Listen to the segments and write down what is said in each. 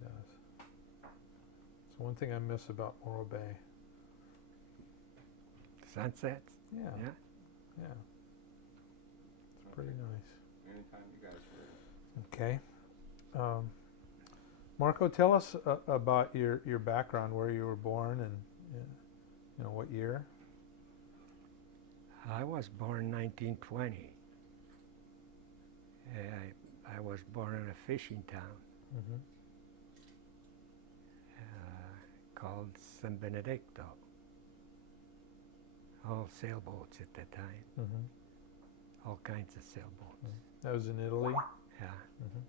does. It's one thing I miss about Morro Bay. Sunsets? Yeah. Yeah. Yeah. It's pretty nice. Anytime you guys were. Okay. Marco, tell us about your background, where you were born, and what year. I was born 1920. I was born in a fishing town Mm-hmm. called San Benedicto. All sailboats at that time, Mm-hmm. all kinds of sailboats. That was in Italy. Yeah, Mm-hmm.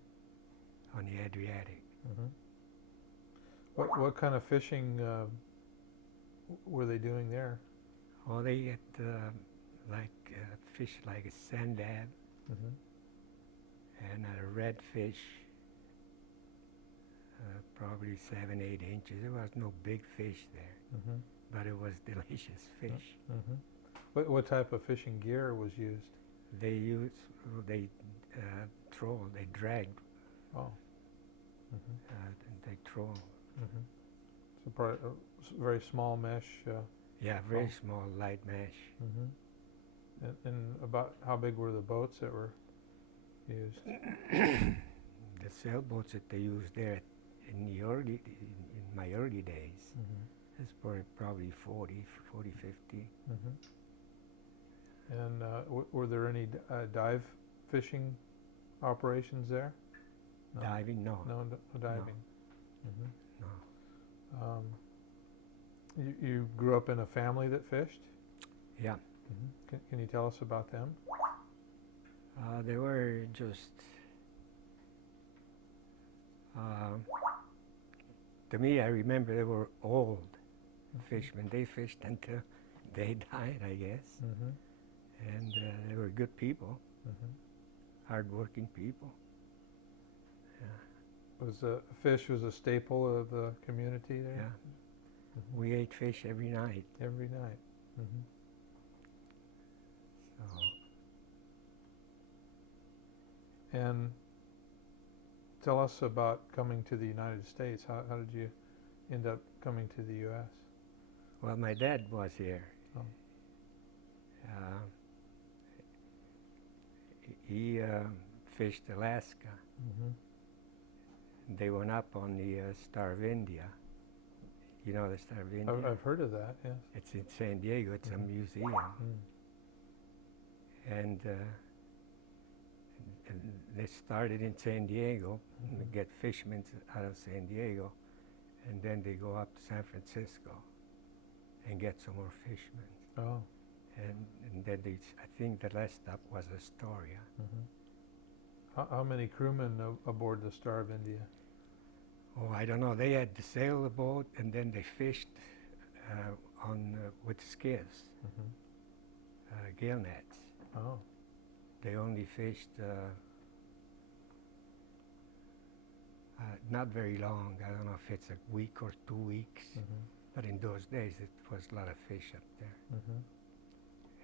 on the Adriatic. Mm-hmm. What kind of fishing were they doing there? Oh, they get fish like a sand dab Mm-hmm. and a redfish, probably 7-8 inches. There was no big fish there, Mm-hmm. but it was delicious fish. Mm-hmm. What type of fishing gear was used? They troll, they dragged, Oh. Mm-hmm. they troll. Mm-hmm. So probably very small mesh. Yeah, very small, light mesh. Mm-hmm. And about how big were the boats that were used? The sailboats that they used there in my early days, Mm-hmm. it's probably 40, 50. Mm-hmm. And were there any dive fishing operations there? No. Diving, no. No diving. Mm-hmm. No. You grew up in a family that fished? Yeah. Mm-hmm. Can you tell us about them? They were just, to me, I remember they were old fishermen. They fished until they died, I guess. Mm-hmm. And they were good people, hard-working people. Yeah. Fish was a staple of the community there? Yeah. Mm-hmm. We ate fish every night. Every night. Mm-hmm. So. And tell us about coming to the United States. How did you end up coming to the U.S.? Well, my dad was here. Oh. He fished Alaska. Mm-hmm. They went up on the Star of India. You know the Star of India? I've heard of that, yes. It's in San Diego. It's a museum. And they started in San Diego, and get fishermen out of San Diego, and then they go up to San Francisco and get some more fishermen. Oh. And then I think the last stop was Astoria. Mm-hmm. How many crewmen aboard the Star of India? Oh, I don't know. They had to sail the boat, and then they fished with skiffs, gill nets. Oh. They only fished not very long. I don't know if it's a week or 2 weeks, but in those days it was a lot of fish up there.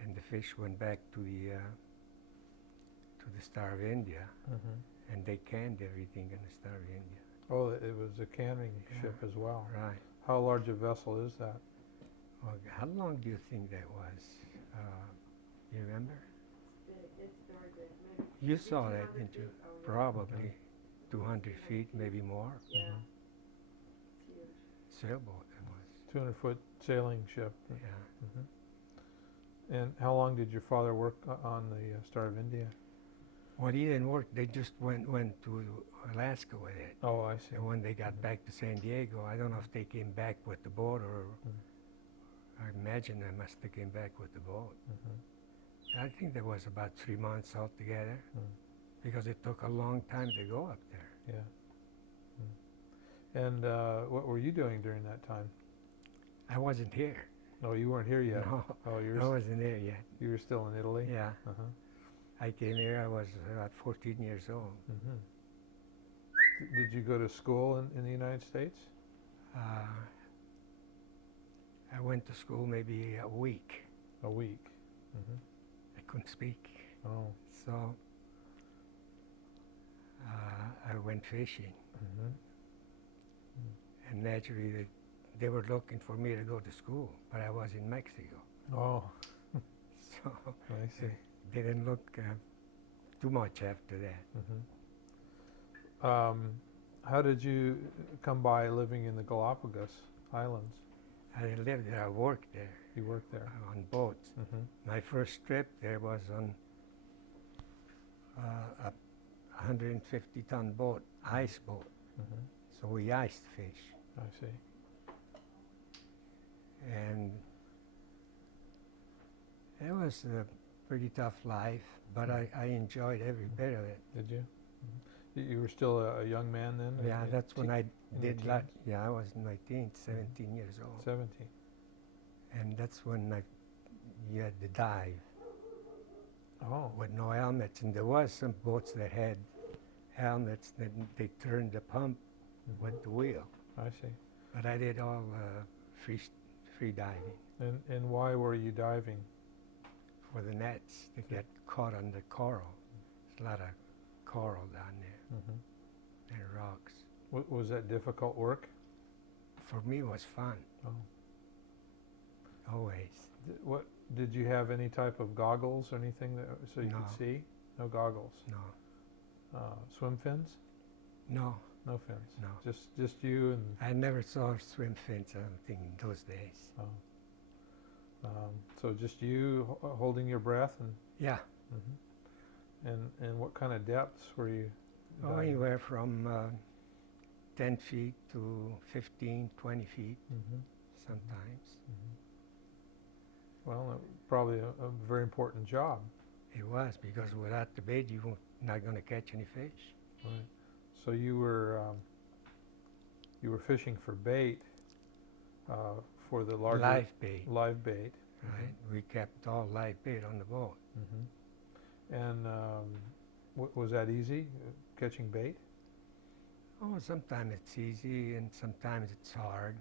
And the fish went back to the Star of India, and they canned everything in the Star of India. Oh, it was a canning ship as well. Right. How large a vessel is that? Well, how long do you think that was? You remember? It's very big. Maybe You saw that, 200 didn't you? feet. Oh, yeah. Probably 200 feet, maybe more. Yeah. Mm-hmm. It's huge. Sailboat it was. 200-foot sailing ship. Yeah. Mm-hmm. And how long did your father work on the Star of India? Well, he didn't work. They just went to Alaska with it. Oh, I see. And when they got back to San Diego, I don't know if they came back with the boat or I imagine they must have came back with the boat. I think there was about 3 months altogether because it took a long time to go up there. Yeah. And what were you doing during that time? I wasn't here. No, you weren't here yet. No, Oh, I wasn't there yet. you were still in Italy? Yeah. Uh-huh. I came here, I was about 14 years old. Did you go to school in the United States? I went to school maybe a week. A week. I couldn't speak. Oh. So I went fishing. And naturally, they were looking for me to go to school, but I was in Mexico. Oh, So I see. they didn't look too much after that. How did you come by living in the Galapagos Islands? I didn't live there, I worked there You worked there. on boats. Mm-hmm. My first trip there was on a 150-ton boat, ice boat. Mm-hmm. So we iced fish. I see. And it was a pretty tough life, but I enjoyed every bit of it. Did you? You were still a young man then? Yeah, that's when I in your did lot. teens? Yeah, I was in my teens, 17 years old. 17. And that's when you had to dive Oh. with no helmets. And there was some boats that had helmets, that they turned the pump Mhm. with the wheel. I see. But I did all free diving And why were you diving? for the nets to get caught on the coral. There's a lot of coral down there Mm-hmm. and rocks. Was that difficult work? For me, it was fun, Oh. always. What did you have any type of goggles or anything that so you No. could see? No goggles. No, Swim fins? no, No fins. no. Just you and. I never saw a swim fins or anything in those days. So just you holding your breath and. Yeah, And what kind of depths were you? diving? anywhere from 10 feet to 15, 20 feet Mm-hmm. sometimes. Well, probably a very important job. It was, because without the bait, you're not going to catch any fish. Right. So you were fishing for bait, for the larger Live bait, live bait. right? We kept all live bait on the boat. And was that easy, catching bait? Oh, sometimes it's easy and sometimes it's hard.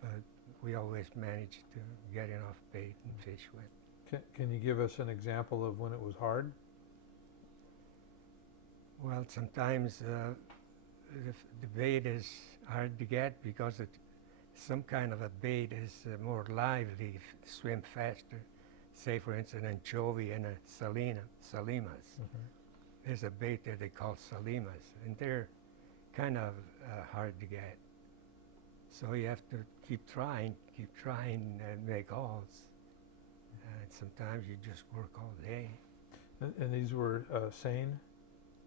But we always managed to get enough bait and fish with. Can you give us an example of when it was hard? Well, sometimes the bait is hard to get because some kind of a bait is more lively, swim faster. Say, for instance, anchovy and a salimas. There's a bait there they call salimas, and they're kind of hard to get. So you have to keep trying and make hauls. And sometimes you just work all day. And these were seine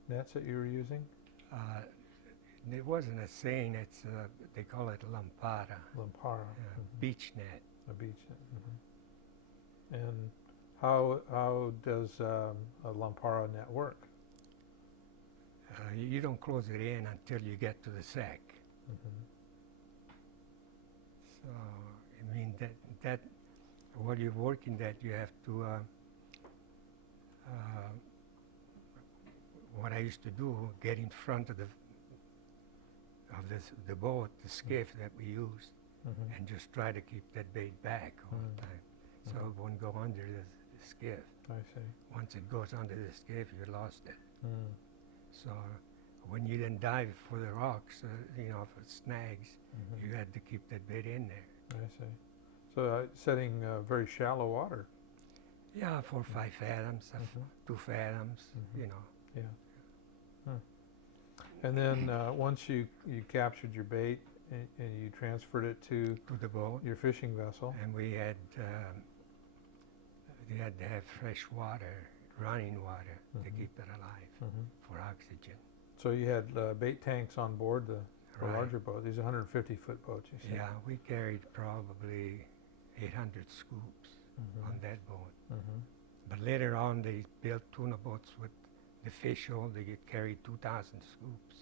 nets that you were using? It wasn't a seine, it's they call it lampada, Lampara. beach net. A beach net. And how does a Lampara net work? You don't close it in until you get to the sack. So, I mean, that while you're working that, you have to, what I used to do, get in front of the boat, the skiff that we used, and just try to keep that bait back all the time. So it won't go under the skiff. I see. Once it goes under the skiff, you lost it. Mm. So when you then dive for the rocks, for snags, you had to keep that bait in there. I see. So setting very shallow water. Yeah, 4 or 5 fathoms, 2 fathoms, Yeah. And then once you captured your bait and you transferred it to to the boat. your fishing vessel. And we had to have fresh water, running water, to keep it alive for oxygen. So you had bait tanks on board the Right. larger boat. These 150-foot boats, you see. Yeah, we carried probably 800 scoops on that boat. But later on, they built tuna boats with the fish hole. They could carry 2,000 scoops.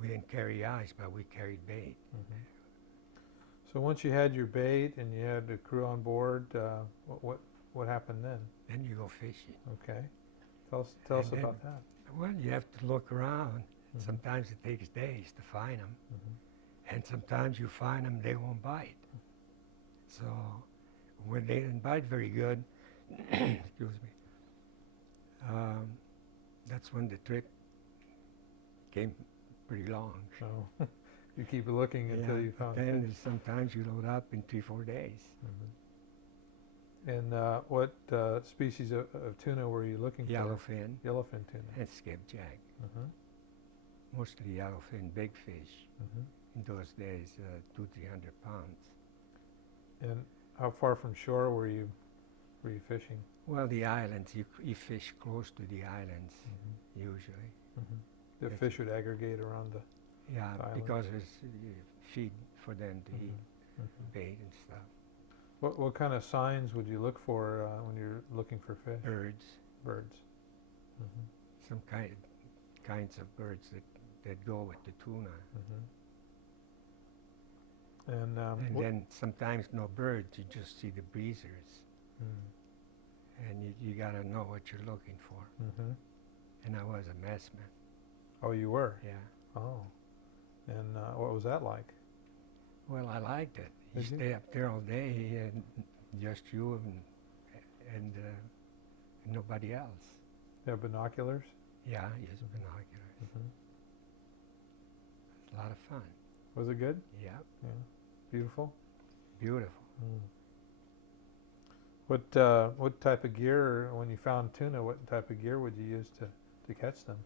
We didn't carry ice, but we carried bait. So once you had your bait and you had the crew on board, what happened then? Then you go fishing. Okay. Tell us And then- about that. Well, you have to look around. Sometimes it takes days to find them. And sometimes you find them, they won't bite. So when they didn't bite very good, excuse me, that's when the trip pretty long. So you keep looking until Yeah, you found then fish. sometimes you load up in 3-4 days. Mhm. And what species of tuna were you looking for? Yellowfin Yellowfin tuna. and skipjack. Mhm. Mostly yellowfin, big fish. Mhm. In those days, 200-300 pounds. And how far from shore were you fishing? Well, the islands, you fish close to the islands, usually. The It's- fish would aggregate around the. Yeah, Islands. because there's feed for them to eat, Mhm. bait and stuff. What kind of signs would you look for when you're looking for fish? Birds, Birds. Mhm. some kinds of birds that go with the tuna. Mhm. And And then sometimes no birds, you just see the breezers. And you gotta know what you're looking for. Mhm. And I was a messman. Oh, you were. Yeah. Oh. And what was that like? Well, I liked it. You Did you? stay up there all day and just you and nobody else. You have binoculars? Yeah, use binoculars. Mhm. It's a lot of fun. Was it good? Yeah, Yeah. Beautiful. beautiful. What type of gear when you found tuna? What type of gear would you use to catch them?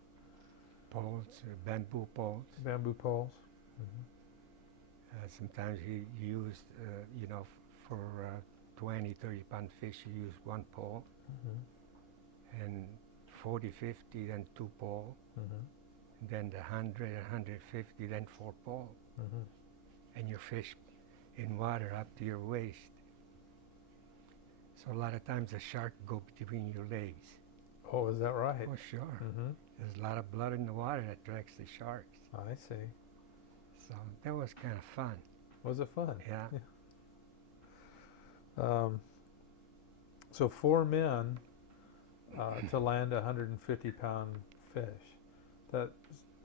Poles, bamboo poles. Bamboo poles. Sometimes you use, for 20, 30-pound fish, you use one pole, and 40, 50, then 2 pole, and then the 100, 150, then 4 pole, and you fish in water up to your waist. So a lot of times the shark go between your legs. Oh, is that right? Oh, sure. Mm-hmm. There's a lot of blood in the water that attracts the sharks. I see. So that was kind of fun. Was it fun? Yeah. So 4 men to land a 150-pound fish. That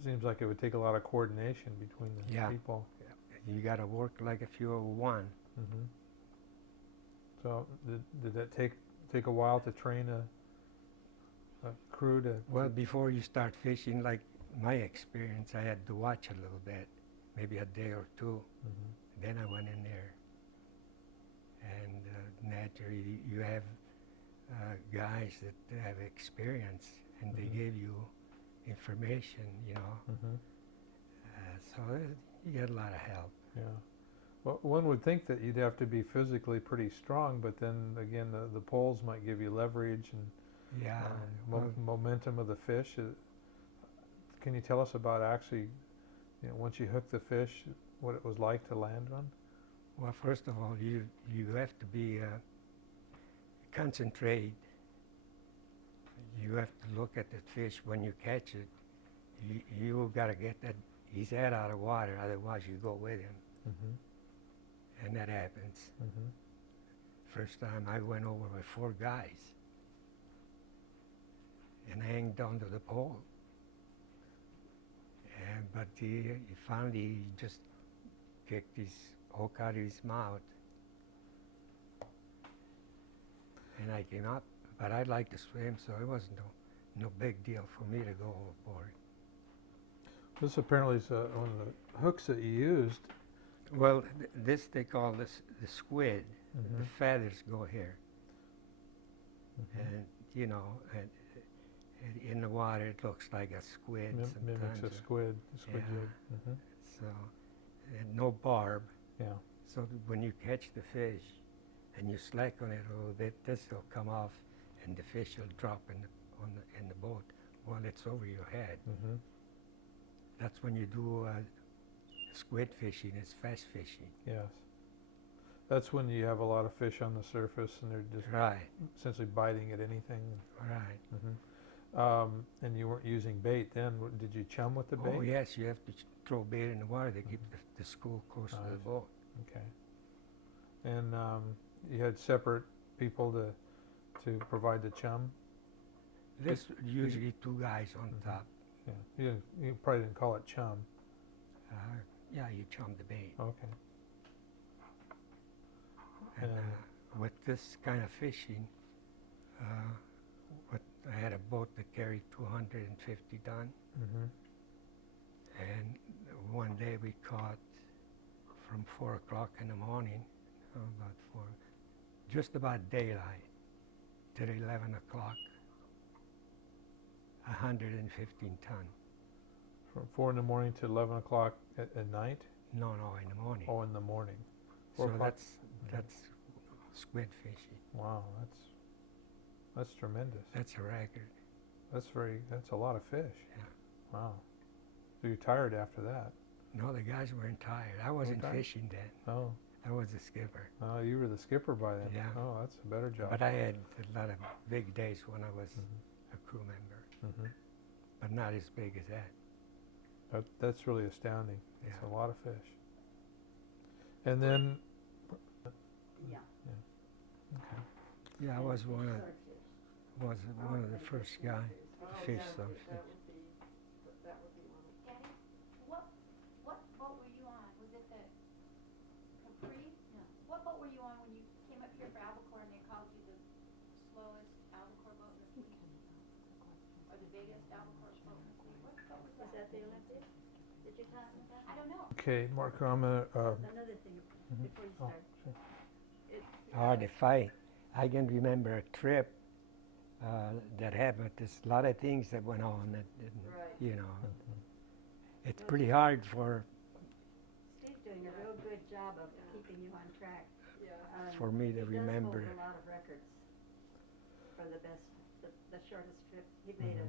seems like it would take a lot of coordination between the Yeah. people. You got to work like if you were one. Mm-hmm. So did that take a while to train a crew to? Well, before you start fishing, like my experience, I had to watch a little bit, maybe a day or 2. Then I went in there. And naturally, you have guys that have experience, and they give you information, so you get a lot of help. Yeah. Well, one would think that you'd have to be physically pretty strong, but then again, the poles might give you leverage and Yeah. momentum of the fish. Can you tell us about actually, once you hook the fish, what it was like to land on? Well, first of all, you have to be concentrate. You have to look at the fish when you catch it. You got to get his head out of water, otherwise you go with him, and that happens. First time I went over with 4 guys, and I hanged onto the pole. But he finally just kicked his hook out of his mouth, and I came up. But I like to swim, so it was no big deal for me to go overboard. This apparently is one of the hooks that you used. Well, this they call this the squid. The feathers go here, and and in the water it looks like a squid. Mimics sometimes, a squid yeah. jig. So, and no barb. Yeah. So when you catch the fish, and you slack on it a little bit, this will come off, and the fish will drop in the boat while it's over your head. That's when you do squid fishing. It's fast fishing. Yes. That's when you have a lot of fish on the surface and they're just Right. essentially biting at anything. Right. And you weren't using bait then. Did you chum with the bait? Oh yes, you have to throw bait in the water to keep the school close to the Nice. boat. Okay. And you had separate people to provide the chum? There's usually 2 guys on top. Yeah. You probably didn't call it chum. Yeah, you chum the bait. Okay. And And- with this kind of fishing, I had a boat that carried 250 ton, and one day we caught from 4 o'clock in the morning, about 4, just about daylight, till 11 o'clock, 115 ton. From 4 in the morning to 11 o'clock at night? No, in the morning. Oh, in the morning. So 4 o'clock? that's squid fishing. Wow, that's tremendous. That's a record. That's a lot of fish. Yeah. Wow. So you're tired after that? No, the guys weren't tired. I wasn't tired? fishing then. Oh. I was the skipper. Oh, you were the skipper by then. Yeah. Oh, that's a better job. But I had a lot of big days when I was Mhm. a crew member, Mhm. but not as big as that. That's really astounding. It's Yeah. a lot of fish. And then, Yeah. okay. Yeah, I was one of Swordfish. the first guy Oh, to fish that some would be- fish. That would be one. Daddy, what boat were you on? Was it the Capri? No. What boat were you on when you came up here for Albacore and they called you the slowest Albacore boat in the fleet? Or the biggest Albacore boat in the fleet? What boat was Is that the Olympic that you're talking about? I don't know. Okay, Mark, I'm gonna. Another thing, Mhm. before you Oh, start, sure. it's, Hard to fight. I can remember a trip that happened. There's a lot of things that went on that didn't, right, you know. Mhm. It's pretty hard for Steve's doing a real good job of keeping you on track. for me to He remember. does hold a lot of records for the best, the shortest trip. He made a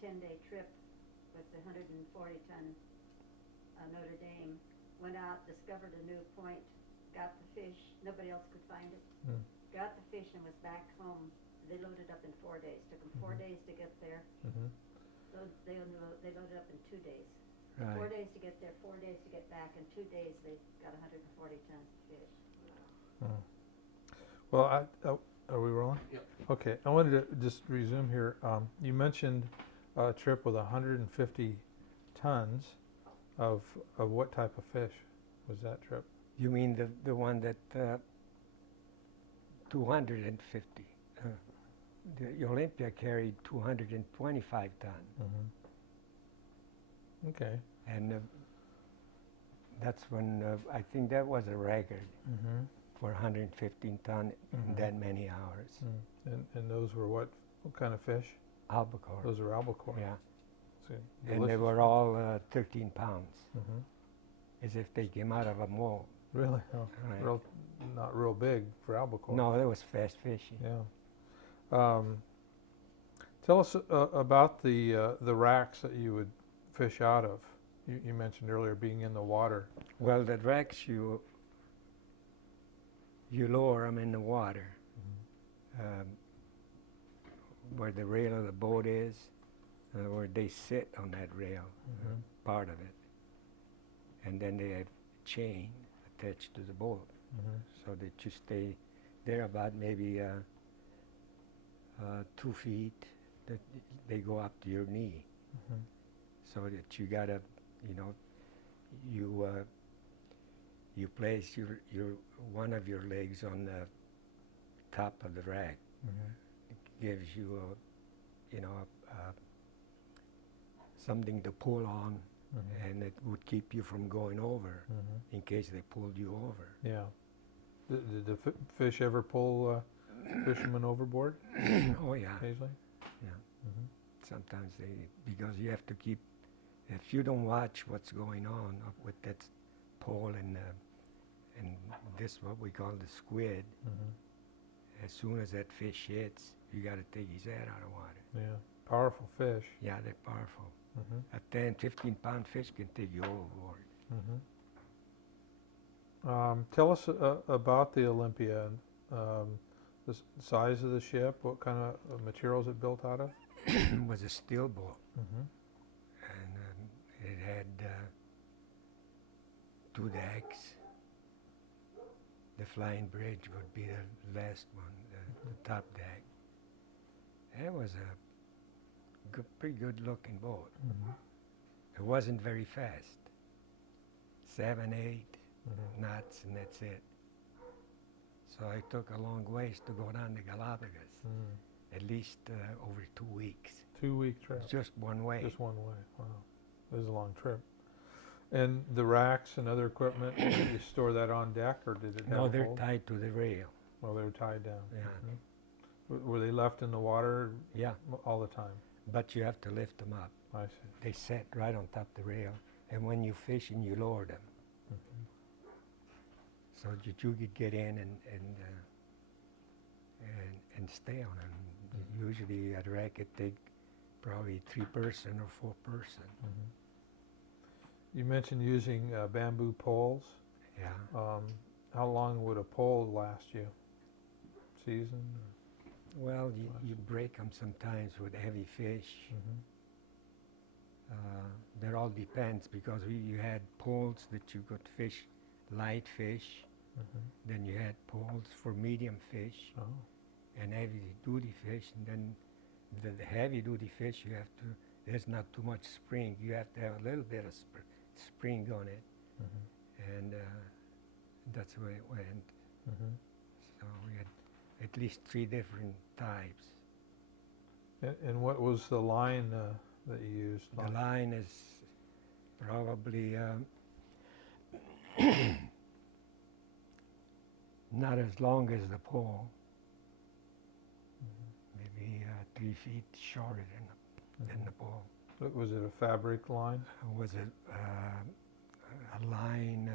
10-day trip with the 140-ton Notre Dame, went out, discovered a new point, got the fish, nobody else could find it, Mm. got the fish and was back home. They loaded up in 4 days. Took them 4 Mhm. days to get there. Mhm. They loaded up in 2 days. 4 Right. days to get there, 4 days to get back. In 2 days, they got 140 tons of fish. Mm. Well, are we rolling? Yep. Okay, I wanted to just resume here. You mentioned a trip with 150 tons of what type of fish was that trip? You mean the one that 250? The Olympia carried 225 ton, Mm-hmm. Okay. and that's when I think that was a record Mm-hmm. for 115 ton in Mhm. that many hours. And those were what kind of fish? Albacore. Those are albacore. Yeah, So, and they delicious. were all 13 pounds, Mm-hmm. as if they came out of a mold. Really? Oh, Right. not real big for albacore. No, that was fast fishing. Yeah. Tell us about the racks that you would fish out of. You mentioned earlier being in the water. Well, the racks you lower them in the water, where the rail of the boat is, where they sit on that rail, Mhm. part of it, and then they have chain attached to the boat, Mm-hmm. so that you stay there about maybe 2 feet. That they go up to your knee, Mm-hmm. so that you gotta, you place your one of your legs on the top of the rack. Mm-hmm. It gives you something to pull on, Mm-hmm. and it would keep you from going over Mm-hmm. in case they pulled you over. Yeah. Did the fish ever pull fishermen overboard Oh yeah, occasionally? yeah. Mm-hmm. Sometimes because you have to keep, if you don't watch what's going on with that pole and this what we call the squid, Mm-hmm. as soon as that fish hits, you got to take his head out of water. Yeah. Powerful fish. Yeah, they're powerful. Mm-hmm. A 10, 15-pound fish can take you overboard. Mm-hmm. Tell us about the Olympia. The size of the ship. What kind of materials it built out of? It was a steel boat, Mm-hmm. and it had 2 decks. The flying bridge would be the last one, the top deck. It was a pretty good-looking boat. Mm-hmm. It wasn't very fast. 7, 8 Mm-hmm. knots, and that's it. So I took a long ways to go down the Galapagos, Mm. at least over 2 weeks. 2-week trip. Just one way. Just one way. Wow. It was a long trip. And the racks and other equipment, did you store that on deck, or did it have No, a they're hold? tied to the rail. Well, they were tied down. Yeah. Mhm. Were they left in the water Yeah, all the time? but you have to lift them up. I see. They set right on top of the rail, and when you fishing, you lower them. Mhm. So that you could get in and stay on them. Mhm. Usually at wreck it take probably 3-person or 4-person. Mhm. You mentioned using bamboo poles. Yeah. How long would a pole last you? Season? Well, Much. you break them sometimes with heavy fish. Mhm. That all depends because you had poles that you could fish light fish, Mhm. then you had poles for medium fish Oh. and heavy duty fish, and then the heavy duty fish you have to, there's not too much spring, you have to have a little bit of spring on it, Mhm. and that's the way it went. Mhm. So we had at least 3 different types. And what was the line that you used? The line is probably not as long as the pole, Mhm. maybe 3 feet shorter than Mhm. the pole. Was it a fabric line? Was it a line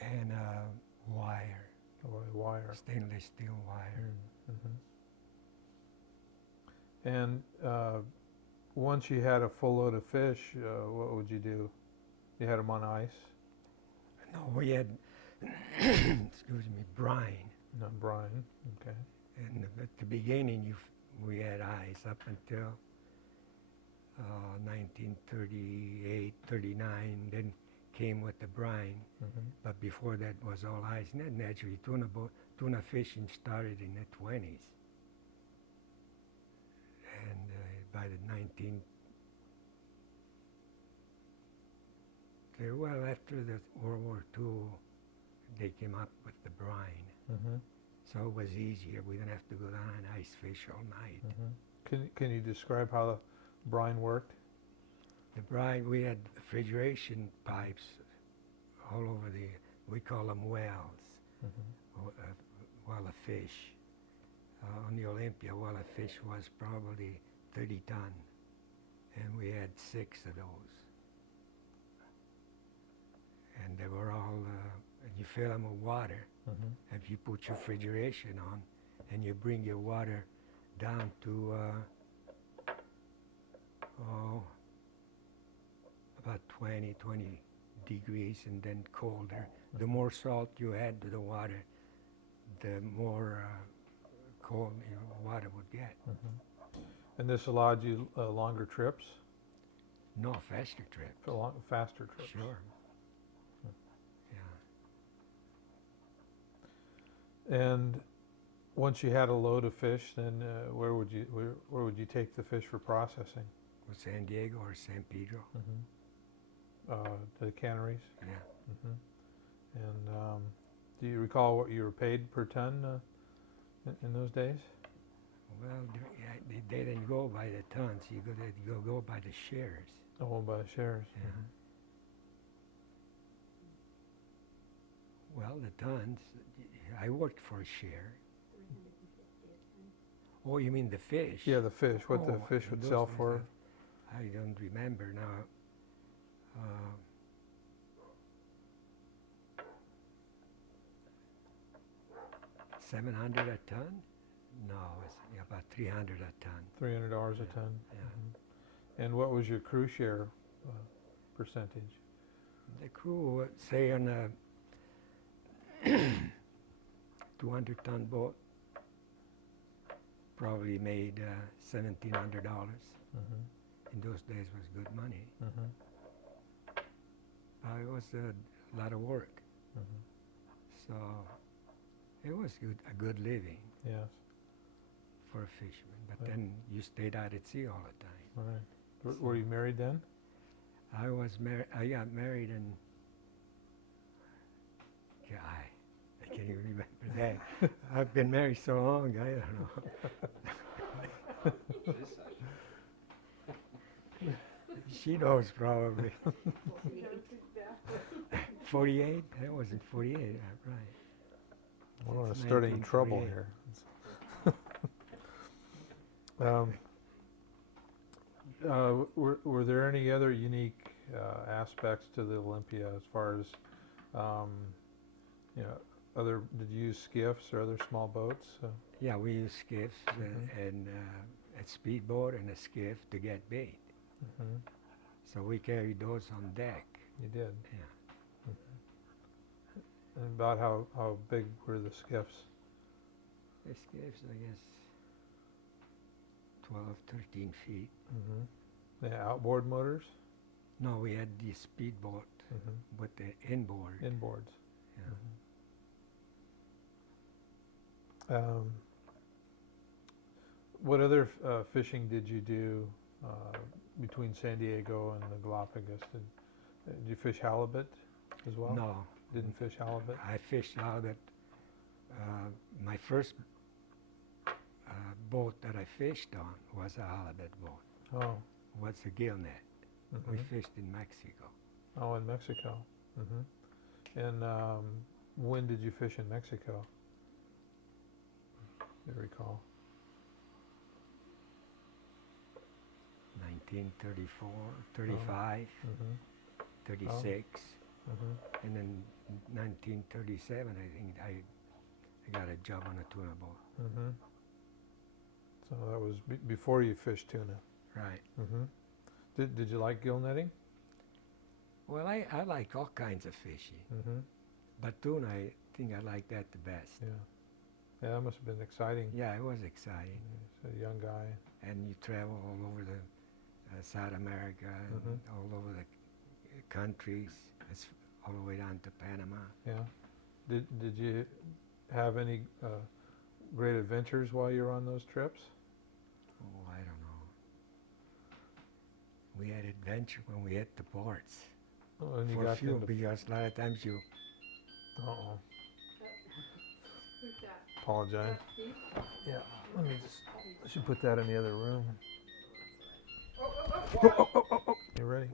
and a wire, Or a wire? stainless steel wire. Mhm. And once you had a full load of fish, what would you do? You had them on ice? No, we had, excuse me, brine. No, brine. Okay. And at the beginning, we had ice up until 1938, 39, then came with the brine. Mhm. But before that was all ice. And naturally, tuna fishing started in the 20s. And by the well, after the World War II, they came up with the brine. Mhm. So it was easier. We didn't have to go down and ice fish all night. Mhm. Can you describe how the brine worked? The brine, we had refrigeration pipes all over we call them wells, Mhm. well of fish. On the Olympia, well of fish was probably 30 ton, and we had 6 of those. And they were all, and you fill them with water. Mhm. If you put your refrigeration on, and you bring your water down to about 20 degrees and then colder. The more salt you add to the water, the more cold your water would get. Mhm. And this allowed you longer trips, No, faster trip. faster trips. Sure. Hmm. Yeah. And once you had a load of fish, then where would you take the fish for processing? With San Diego or San Pedro. Mhm. To the canneries. Yeah. Mhm. And do you recall what you were paid per ton in those days? Well, they didn't go by the tons. You go by the shares. Oh, by shares. Yeah. Mhm. Well, the tons. I worked for a share. 350 a ton. Oh, you mean the fish? Yeah, the fish. What the Oh, fish would those sell days for? I don't remember now. 700 a ton? No, it's about 300 a ton. $300 a Yeah, ton. yeah. Mhm. And what was your crew share percentage? The crew, say on a 200-ton boat, probably made $1,700. Mhm. In those days was good money. Mhm. It was a lot of work, Mhm. so it was a good living Yes. for a fisherman. But Right. then you stayed out at sea all the time. All right. Were you married then? I was married. I got married in. I can't even remember that. I've been married so long. I don't know. This session. She knows probably. 48. 48? That wasn't 48, right. I don't want It's to start any trouble 1948. here. Were there any other unique aspects to the Olympia as far as, you know, did you use skiffs or other small boats? Yeah, we use skiffs and a speedboat and a skiff to get bait. Mm-hmm. So we carried those on deck. You did? Yeah. And about how big were the skiffs? The skiffs, I guess, 12, 13 feet. Mm-hmm. The outboard motors? No, we had the speedboat Mm-hmm. with the inboard. Inboards. Yeah. What other fishing did you do between San Diego and the Galapagos? Did you fish halibut as well? No, Didn't fish halibut? I fished halibut. My first boat that I fished on was a halibut boat. Oh. Was a gill net. Mm-hmm. We fished in Mexico. Oh, in Mexico. Mm-hmm. And when did you fish in Mexico? You recall? 1934, 35, Mm-hmm. 36, Mm-hmm. and then 1937 I think I got a job on a tuna boat. Mm-hmm. So that was before you fished tuna. Right. Mm-hmm. Did you like gill netting? Well, I like all kinds of fishing, Mm-hmm. but tuna, I think I like that the best. Yeah. Yeah, that must have been exciting. Yeah, it was exciting. As a young guy. And you travel all over the South America and all over the countries, all the way down to Panama. Yeah. Did you have any great adventures while you were on those trips? Oh, I don't know. We had adventure when we hit the ports. Oh, and you For got fuel, into. because a lot of times you, Uh-oh. Who's that? Apologize. Steve? Yeah. Let me just. I should put that in the other room. You ready?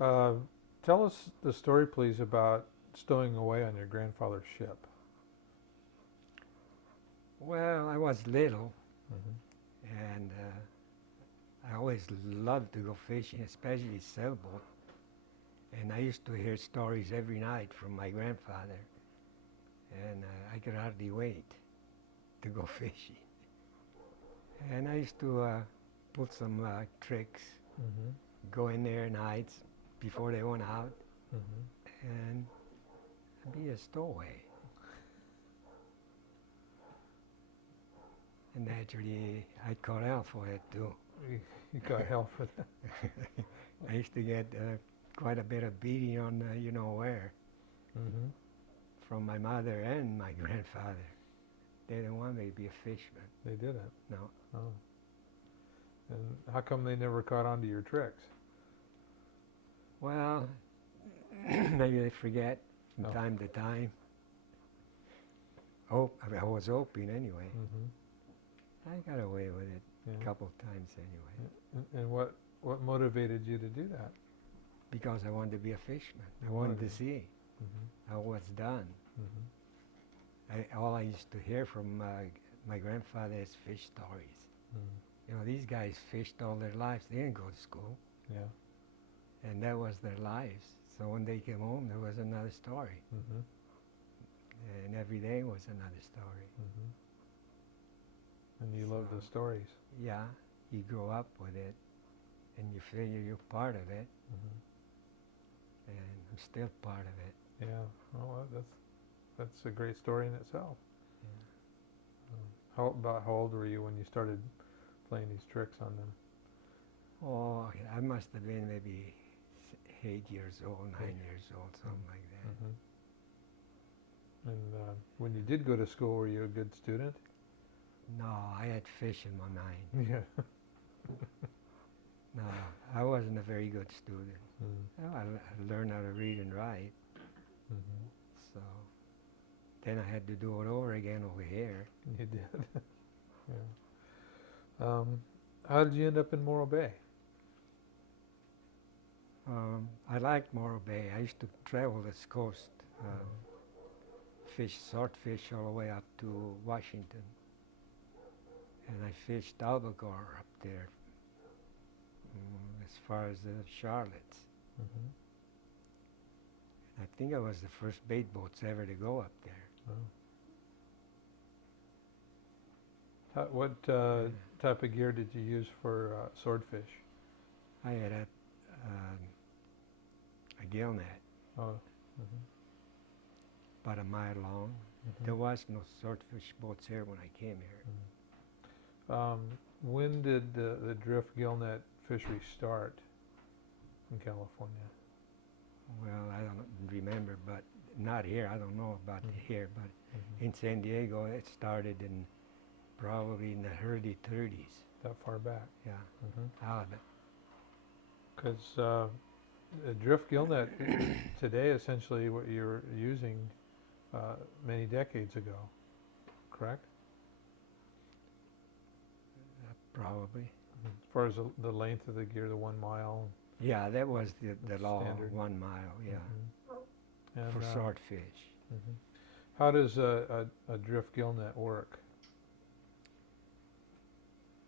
Rolling. Tell us the story, please, about stowing away on your grandfather's ship. well, I was little, Mm-hmm. and I always loved to go fishing, especially sailboat. And I used to hear stories every night from my grandfather, and I could hardly wait to go fishing. And I used to put some tricks, Mm-hmm. go in there nights before they went out, Mm-hmm. and be a stowaway. And naturally, I caught hell for it too. You got hell for that. I used to get quite a bit of beating on you know where, Mm-hmm. from my mother and my grandfather. They didn't want me to be a fisherman. They didn't. No. Oh. And how come they never caught on to your tricks? Well, maybe they forget from Oh. time to time. Oh, I was hoping anyway. Mm-hmm. I got away with it Yeah. a couple times anyway, And what motivated you to do that? because I wanted to be a fisherman. I You wanted wanted to to. see Mm-hmm. how it's done. Mm-hmm. All I used to hear from my grandfather is fish stories. Mm. You know, these guys fished all their lives. They didn't go to school, Yeah. and that was their lives. So when they came home, there was another story, Mm-hmm. and every day was another story. Mm-hmm. And you love the stories. Yeah, you grow up with it, and you figure you're part of it, Mm-hmm. and I'm still part of it. Yeah. Oh, that's a great story in itself. Yeah. How old were you when you started playing these tricks on them? Oh, I must have been maybe 8 years old, 9 years old, something like that. Mm-hmm. And when you did go to school, were you a good student? No, I had fish in my mind. Yeah. No, I wasn't a very good student. Mm. Well, I learned how to read and write, Mm-hmm. so then I had to do it over again over here. You did. Yeah. How did you end up in Morro Bay? I like Morro Bay. I used to travel this coast, fish swordfish all the way up to Washington. And I fished albacore up there, as far as the Charlottes. Mm-hmm. I think I was the first bait boats ever to go up there. What type of gear did you use for swordfish? I had a gill net, Oh, mm-hmm. about a mile long. Mm-hmm. There was no swordfish boats here when I came here. When did the drift gillnet fishery start in California? Well, I don't remember, but not here. I don't know about here, but Mm-hmm. in San Diego it started in probably in the early 30s. That far back? Yeah, Mm-hmm. halibut. Because a drift gillnet today essentially what you're using many decades ago, correct? Probably. As far as the length of the gear, the 1 mile. Yeah, that was the law, Standard. 1 mile, yeah, Mhm. And, for swordfish. mhm. How does a drift gillnet work?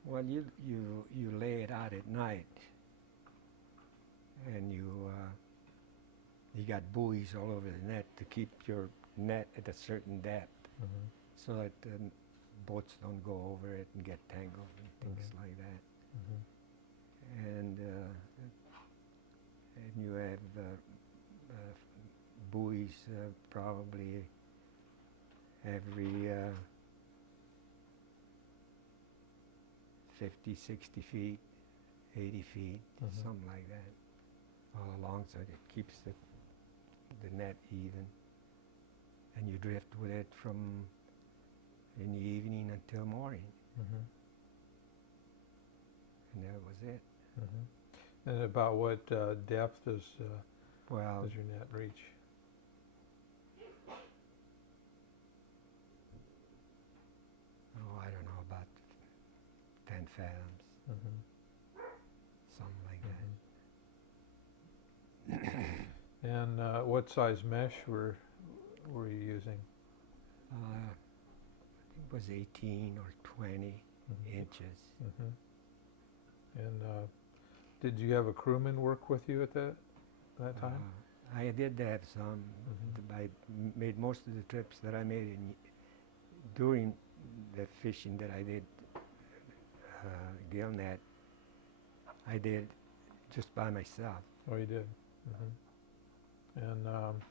Well, you lay it out at night, and you got buoys all over the net to keep your net at a certain depth, Mm-hmm. so that boats don't go over it and get tangled and things Mhm. like that. Mm-hmm. And you have buoys probably every 50, 60 feet, 80 feet, Mhm. something like that, all along, so it keeps the net even. And you drift with it from in the evening until morning, Mm-hmm. and that was it. Mm-hmm. And about what depth does Well, your net reach? I don't know, about 10 fathoms, Mm-hmm. something like that. And what size mesh were you using? I think it was 18 or 20 Mhm. inches. Mm-hmm. And did you have a crewman work with you at that time? I did have some. Mhm. I made most of the trips that I made during the fishing that I did, gill net, I did just by myself. Oh, you did. Mm-hmm. And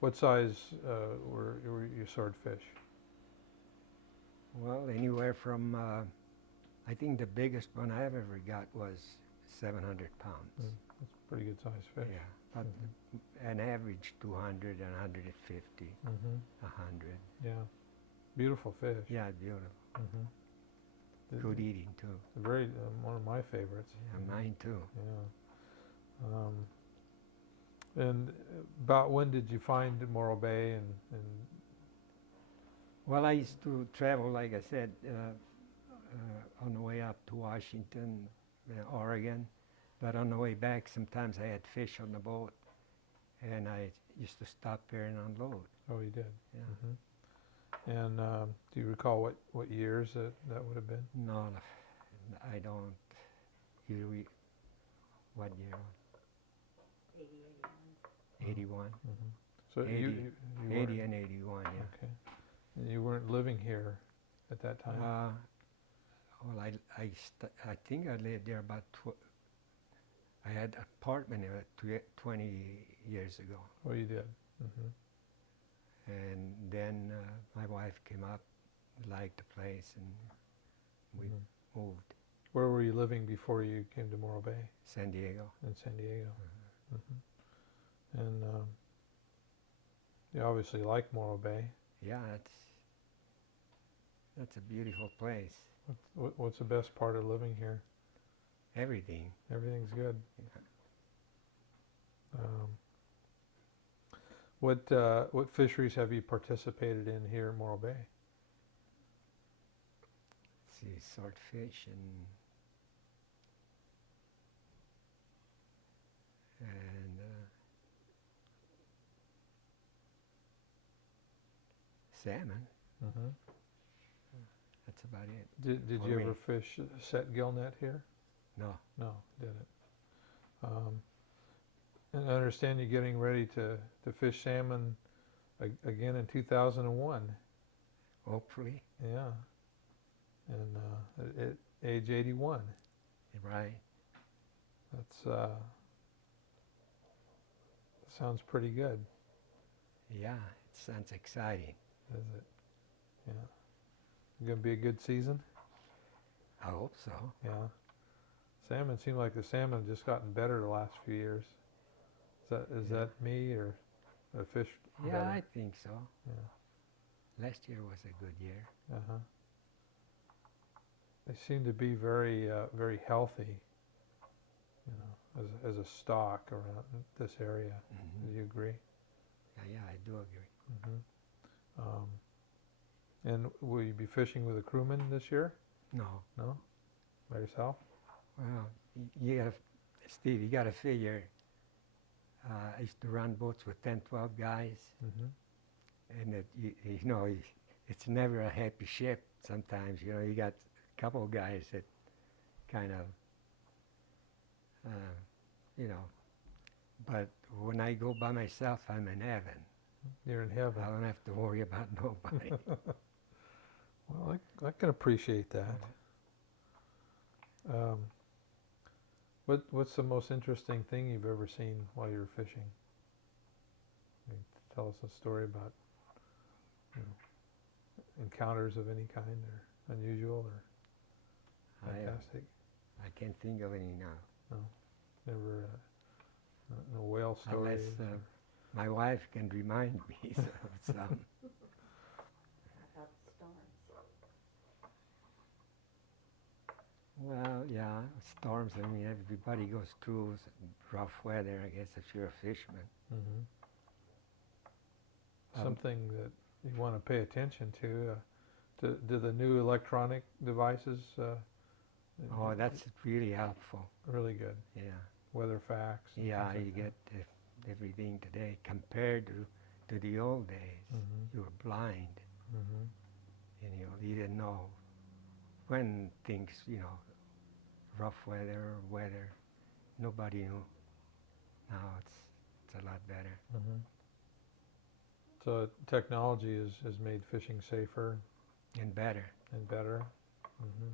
what size were your swordfish? Well, anywhere from, I think the biggest one I ever got was 700 pounds. Mm, that's a pretty good size fish. Yeah, but an average 200 and 150, Mm-hmm. 100. Yeah, beautiful fish. Yeah, beautiful. Mm-hmm. Good eating too. Very one of my favorites. Yeah, mine too. Yeah. And about when did you find Morro Bay and Well, I used to travel, like I said, on the way up to Washington, Oregon. But on the way back, sometimes I had fish on the boat, and I used to stop there and unload. oh, you did? Yeah. Mm-hmm. And do you recall what years that would have been? No, I don't. What year? 80, 81. Mm-hmm. So 80, you 80 weren't, and 81, yeah. okay. And you weren't living here at that time? Well, I think I lived there about, I had an apartment there 20 years ago. Oh, you did? Mm-hmm. And then my wife came up, liked the place, and we Mhm. moved. Where were you living before you came to Morro Bay? San Diego. In San Diego. Mm-hmm. And you obviously like Morro Bay. Yeah, that's a beautiful place. What's the best part of living here? Everything. Everything's good. Yeah. What fisheries have you participated in here in Morro Bay? Let's see, swordfish and salmon. Mm-hmm. That's about it. Did For you me. ever fish set gill net here? No. No, didn't. And I understand you're getting ready to fish salmon again in 2001. Hopefully. Yeah. And at age 81. Right. That's sounds pretty good, Yeah, it sounds exciting. is it? Yeah. Gonna be a good season? I hope so. Yeah. Salmon seemed like the salmon just gotten better the last few years. Is Yeah. that me or the fish? Yeah, better? I think so. Yeah. Last year was a good year. Uh-huh. They seem to be very very healthy. You know, as a stock around this area. Mm-hmm. Do you agree? Yeah, I do agree. Mm-hmm. And will you be fishing with a crewman this year? No. No? By yourself? Well, you gotta, Steve, you gotta figure, I used to run boats with 10, 12 guys, Mm-hmm. and you know, it's never a happy ship sometimes. You know, you got a couple of guys that kind of, you know, but when I go by myself, I'm in heaven. You're in heaven. I don't have to worry about nobody. Well, I can appreciate that. What's the most interesting thing you've ever seen while you were fishing? Can you tell us a story about, you know, encounters of any kind, or unusual, or fantastic? I can't think of any now. Never no whale stories. Unless my wife can remind me of some. About storms. Well, yeah, storms. I mean, everybody goes through rough weather, I guess, if you're a fisherman. Mm-hmm. Um, Something that you want to pay attention to. Do the new electronic devices? Oh, that's really helpful. really good. Yeah. Weather facts. and Yeah, things you like get everything today compared to the old days. Mm-hmm. You were blind, that. Mm-hmm. and you didn't know when things, you know, rough weather, nobody knew. Now it's a lot better. Mm-hmm. So technology has made fishing safer And better. and better. Mm-hmm.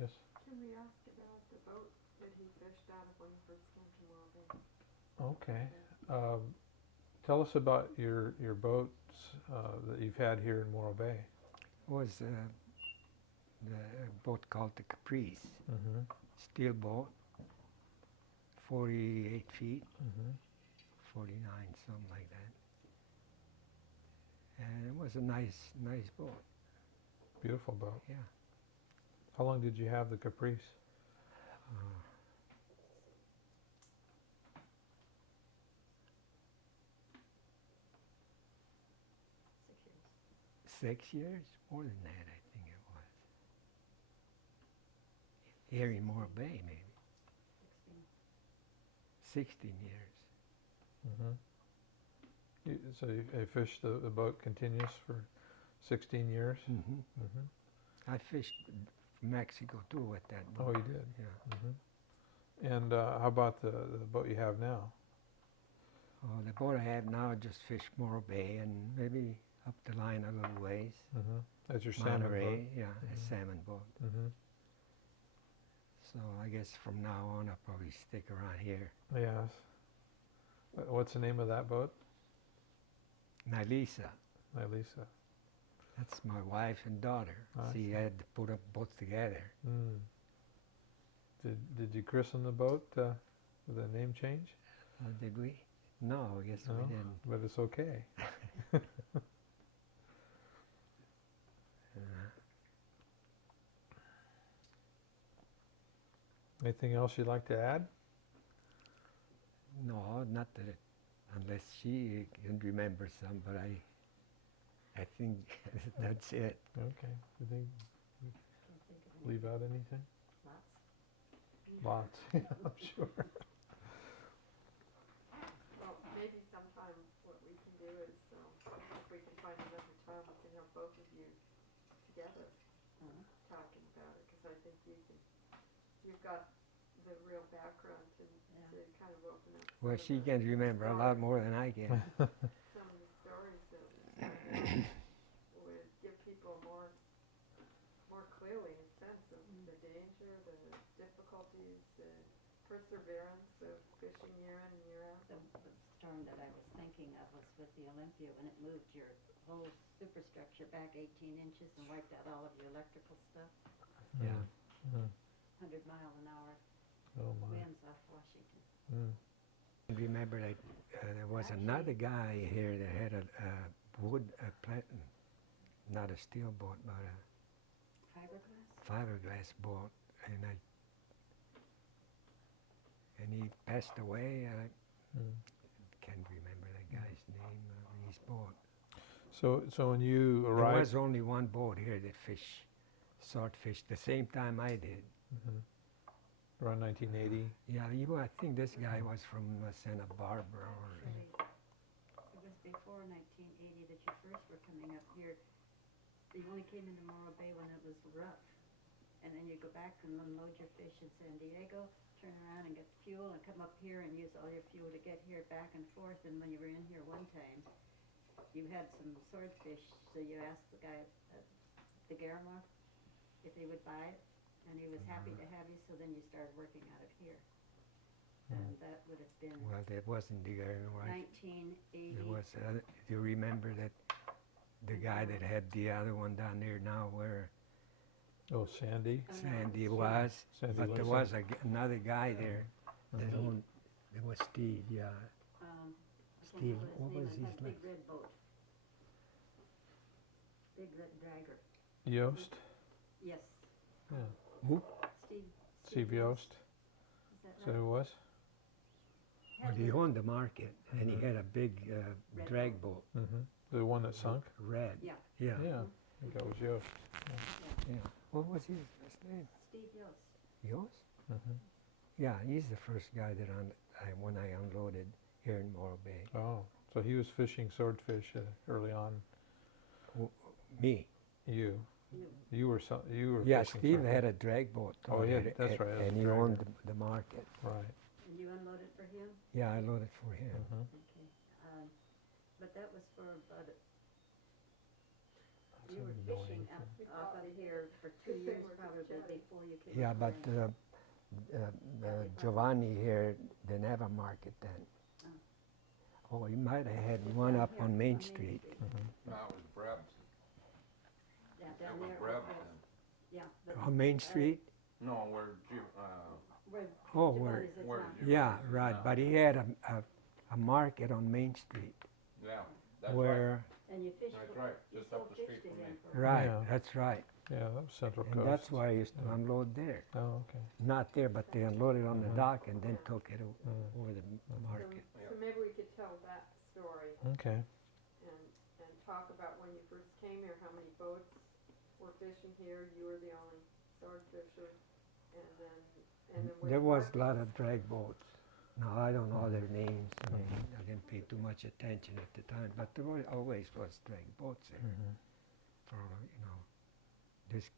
Yes. Can we ask about the boat that he fished out of when he first came to Morro Bay? Okay. Tell us about your boats that you've had here in Morro Bay. It was the boat called the Caprice, Mm-hmm. steel boat, 48 feet, Mm-hmm. 49, something like that. And it was a nice boat. Beautiful boat. Yeah. How long did you have the Caprice? Uh, 6 years. 6 years? More than that, I think it was. Here in Morro Bay, maybe. 16 years. Mm-hmm. So you fished the boat continuous for 16 years? Mm-hmm. Mm-hmm. I fished Mexico too with that boat. Oh, you did? Yeah. Mm-hmm. And how about the boat you have now? Oh, the boat I have now just fish Morro Bay and maybe up the line a little ways. Mm-hmm. That's your salmon Monterey, boat? yeah, Mhm. a salmon boat. Mm-hmm. So I guess from now on I'll probably stick around here. Yes. What's the name of that boat? Nylisa, Lisa. that's my wife and daughter. I See, see. I had to put up both together. Mm. Did you christen the boat with a name change? Did we? No, I guess No, we didn't. but it's okay. Anything else you'd like to add? No, not that it, unless she can remember some, but I think that's it. Okay. You think Can't think of any. leave out anything? Lots. Lots. Yeah, I'm sure. Well, maybe some we can find another time, we can have both of you together Uh-huh. talking about it, because I think you've got the real background to kind of open up. Well, some she of the can remember a lot more than I can. some of the stories that would give people more clearly a sense of the danger, the difficulties, the perseverance of fishing year in and year out. The storm that I was thinking of was with the Olympia when it moved your whole superstructure back 18 inches and wiped out all of your electrical stuff. Yeah. Mm. 100 mile an hour Oh my. winds off Washington. Mm. I remember that there was another guy here that had a wood, not a steel boat, but a Fiberglass? fiberglass boat, and he passed away. I Mm. can't remember that guy's name of his boat. So when you There arrived, was only one boat here that swordfished the same time I did. Mhm. Around 1980. Yeah, I think this guy was from Santa Barbara. Actually, it was before 1980 that you first were coming up here. You only came into Morro Bay when it was rough. And then you go back and unload your fish in San Diego, turn around and get fuel and come up here and use all your fuel to get here back and forth. And when you were in here one time, you had some swordfish, so you asked the guy, the Garamore, if he would buy it. And he was happy to have you, so then you started working out of here. And that would have been Well, that wasn't the guy, right? 1980. There was. Do you remember that the guy that had the other one down there now, where Oh, Sandy. Oh, no, Sandy it's was? Sandy But there Wilson. was another guy there. That Steve. owned. It was Steve. Yeah. I can't Steve, remember what was his name. his It had a big red boat. Big red dragger. Yost. Yes, Yeah. Who? Steve Yost. Is that Is that right? who it was? Well, he owned the market, and he had a big Red drag boat. Mm-hmm. The one that sunk. Red. Yeah. Yeah. Yeah. I think that was Yost. Yeah. What was his name? Steve Yost. Yours? Mm-hmm. Yeah, he's the first guy that when I unloaded here in Morro Bay. Oh, so he was fishing swordfish early on. Me. You You. were Yeah, fishing Steve swordfish. had a drag boat. Oh, on yeah, it, that's right, And he dragger. owned the market. Right. And you unloaded for him? Yeah, I loaded for him. Mm-hmm. Okay. But that was for about you So were you know fishing anything. up out of here for 2 years probably before you came Yeah, up but here. Giovanni here didn't have a market then. Oh, he might have had one Down up here on Main Street. Mm-hmm. No, it was Breb's. Yeah, It down was there. Breb's okay. then. Yeah. but, On Main Street? No, where Where Oh, where? Giovanni's is where now. Giovanni- Yeah, right. No. But he had a market on Main Street yeah, that's right. where, And you fished. That's for- right, you just up still the street fished from again me. for a right, Yeah. that's right. Yeah, that was Central And Coast. that's why I used to Yeah. unload there. Oh, okay. Not there, but they unloaded on the Mhm. dock and then took it Mm. over the market. So maybe we could tell that story Okay. and talk about when you first came here, how many boats were fishing here, you were the only sword fisher, and then with There was markets. a lot of drag boats. Now, I don't know their names. I didn't pay too much attention at the time, but there always was drag boats there. Mm-hmm. For, there's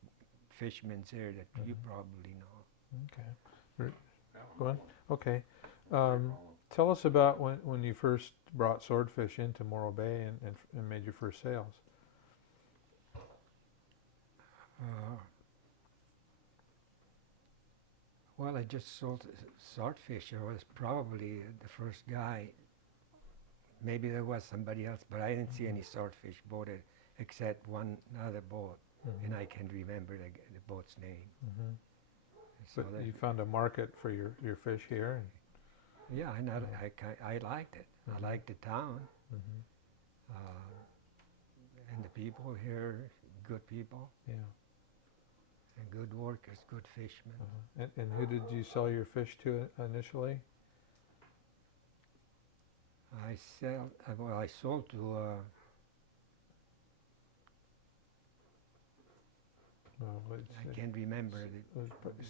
fishermen there that you Mhm. probably know. Okay. That Go on. one. Okay. No problem. Tell us about when you first brought swordfish into Morro Bay and made your first sales. Well, I just sold swordfish. I was probably the first guy. Maybe there was somebody else, but I didn't see any swordfish boat except one other boat, and I can't remember the boat's name. Mm-hmm. So But that- you found a market for your fish here. yeah, I liked it. I liked the town, Mm-hmm. and the people here, good people, Yeah. and good workers, good fishermen. Uh-huh. And who did you sell your fish to initially? I sold to I can't remember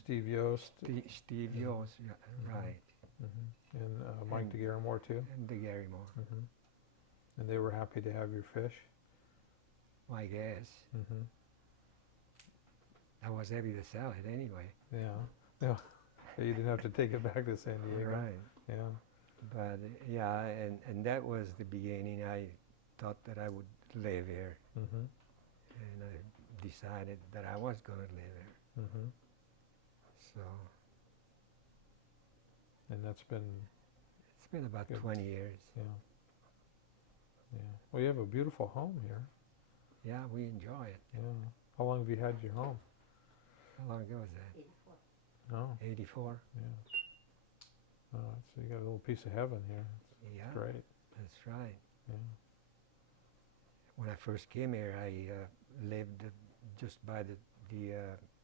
Steve Yost. Steve Yost, yeah, Mhm. right, Mm-hmm. And Mike And- DeGaramore too. and the Garymore. Mm-hmm. And they were happy to have your fish. I guess. Mm-hmm. I was happy to sell it anyway. Yeah. Yeah. So you didn't have to take it back to San Diego. Right. Yeah. But yeah, and that was the beginning. I thought that I would live here, Mm-hmm. and I decided that I was going to live here. Mm-hmm. So And that's been, it's been about Good. 20 years. yeah. Yeah. Well, you have a beautiful home here. Yeah, we enjoy it. Yeah. How long have you had your home? How long ago was that? 84. No. 84? Yeah. Oh, so you got a little piece of heaven here. Yeah, Great. that's right. Yeah. When I first came here, I lived just by the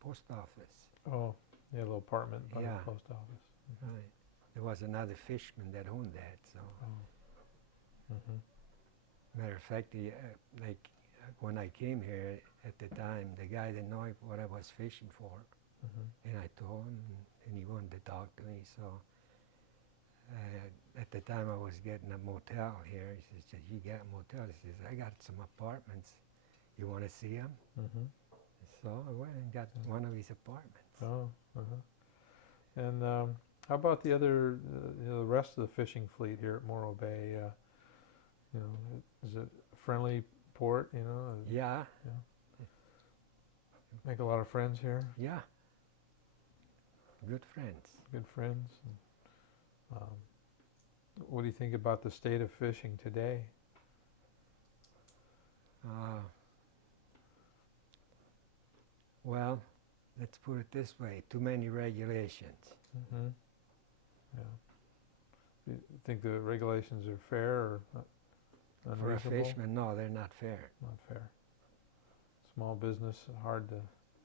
post office. Oh, yeah, a little apartment by Yeah. the post office. Mhm. Right. There was another fisherman that owned that, so. Oh. Mm-hmm. Matter of fact, when I came here at the time, the guy didn't know what I was fishing for. Mm-hmm. And I told him, and he wanted to talk to me, so at the time I was getting a motel here. He says, you got a motel? He says, I got some apartments. You want to see them? Mm-hmm. So I went and got one of his apartments. Oh, uh-huh. And how about the other, the rest of the fishing fleet here at Morro Bay? You know, is it a friendly port? You know, Yeah, make a lot of friends here, yeah. Good friends. good friends. And, what do you think about the state of fishing today? Well, let's put it this way, too many regulations. Mm-hmm. Yeah. Do you think the regulations are fair or For a unreasonable? fisherman, no, they're not fair. Not fair. Small business, hard to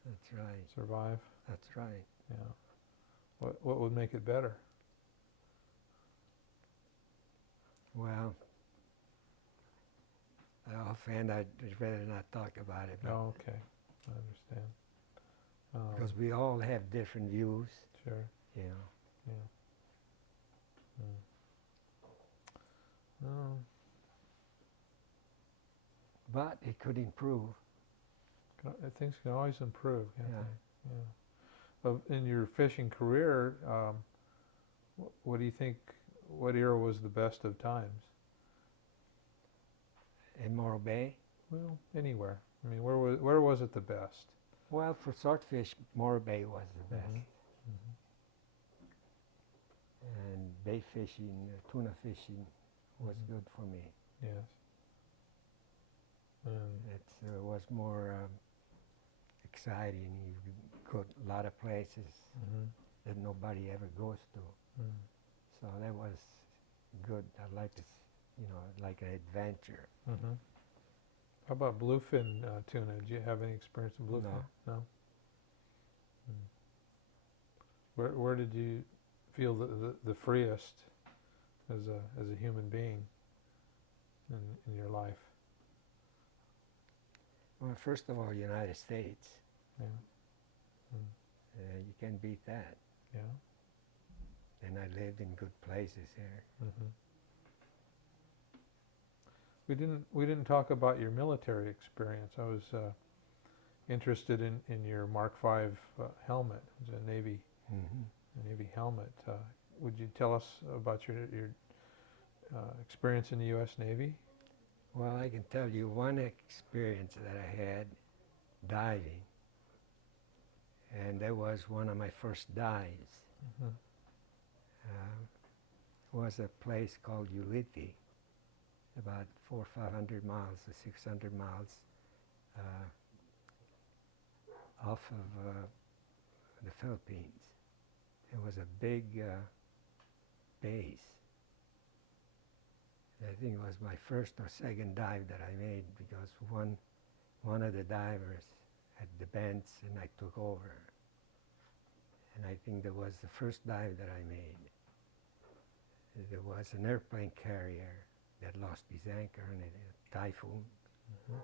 That's right, survive. that's right. Yeah. What would make it better? Well, offhand, I'd rather not talk about it. But Oh, okay. I understand. because we all have different views, Sure. you know. Yeah. Oh, But it could improve. things can always improve, can't Yeah. they? Yeah. In your fishing career, what do you think? What era was the best of times? In Morro Bay, Well, anywhere. I mean, where was it the best? well, for swordfish, Morro Bay was the best. Mhm. And bait fishing, tuna fishing was Mhm. good for me. Yes. And It was more exciting. You could go a lot of places mhm. that nobody ever goes to. Mm. So that was good. I like to, like an adventure. Mhm. How about bluefin tuna? Did you have any experience in bluefin? No. Mm. Where did you feel the freest as a human being in your life? Well, first of all, United States. Yeah. Mm. You can't beat that. Yeah. And I lived in good places here. Mm-hmm. We didn't talk about your military experience. I was interested in your Mark V helmet. It was a Navy helmet. Would you tell us about your experience in the U.S. Navy? Well, I can tell you one experience that I had diving, and that was one of my first dives. Mm-hmm. Was a place called Ulithi, about 400 or 500 miles or 600 miles off of the Philippines. It was a big base. I think it was my first or second dive that I made because one of the divers had the bends and I took over. And I think that was the first dive that I made. There was an airplane carrier that lost his anchor in a typhoon. Mm-hmm.